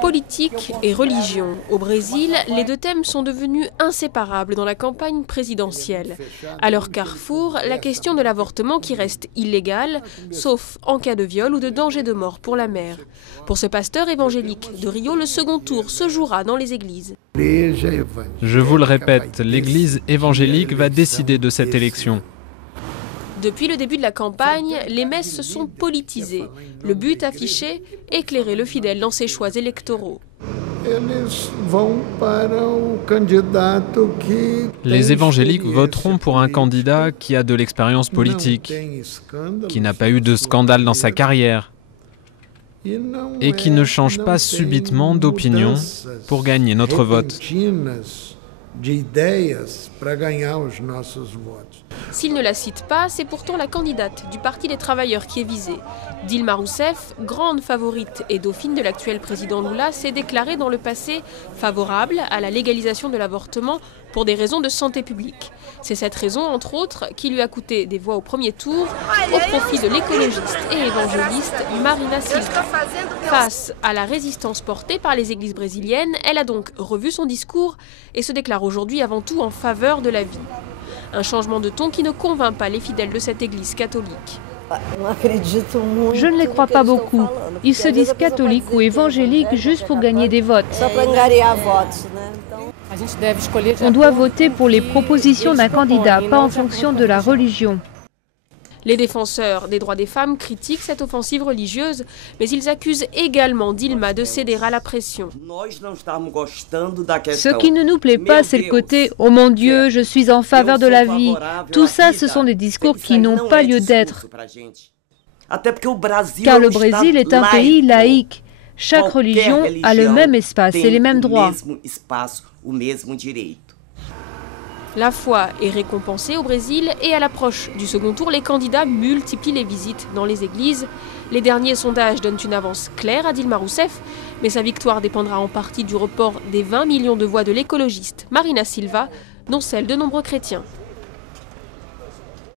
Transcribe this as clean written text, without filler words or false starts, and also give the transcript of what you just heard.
Politique et religion. Au Brésil, les deux thèmes sont devenus inséparables dans la campagne présidentielle. À leur carrefour, la question de l'avortement qui reste illégale, sauf en cas de viol ou de danger de mort pour la mère. Pour ce pasteur évangélique de Rio, le second tour se jouera dans les églises. Je vous le répète, l'Église évangélique va décider de cette élection. Depuis le début de la campagne, les messes se sont politisées. Le but affiché, éclairer le fidèle dans ses choix électoraux. Les évangéliques voteront pour un candidat qui a de l'expérience politique, qui n'a pas eu de scandale dans sa carrière et qui ne change pas subitement d'opinion pour gagner notre vote. S'il ne la cite pas, c'est pourtant la candidate du Parti des travailleurs qui est visée. Dilma Rousseff, grande favorite et dauphine de l'actuel président Lula, s'est déclarée dans le passé favorable à la légalisation de l'avortement pour des raisons de santé publique. C'est cette raison, entre autres, qui lui a coûté des voix au premier tour au profit de l'écologiste et évangéliste Marina Silva. Face à la résistance portée par les églises brésiliennes, elle a donc revu son discours et se déclare aujourd'hui avant tout en faveur de la vie. Un changement de ton qui ne convainc pas les fidèles de cette église catholique. Je ne les crois pas beaucoup. Ils se disent catholiques ou évangéliques juste pour gagner des votes. On doit voter pour les propositions d'un candidat, pas en fonction de la religion. Les défenseurs des droits des femmes critiquent cette offensive religieuse, mais ils accusent également Dilma de céder à la pression. Ce qui ne nous plaît pas, c'est le côté « Oh mon Dieu, je suis en faveur de la vie ». Tout ça, ce sont des discours qui n'ont pas lieu d'être. Car le Brésil est un pays laïque. Chaque religion a le même espace et les mêmes droits. La foi est récompensée au Brésil et à l'approche du second tour, les candidats multiplient les visites dans les églises. Les derniers sondages donnent une avance claire à Dilma Rousseff, mais sa victoire dépendra en partie du report des 20 millions de voix de l'écologiste Marina Silva, dont celle de nombreux chrétiens.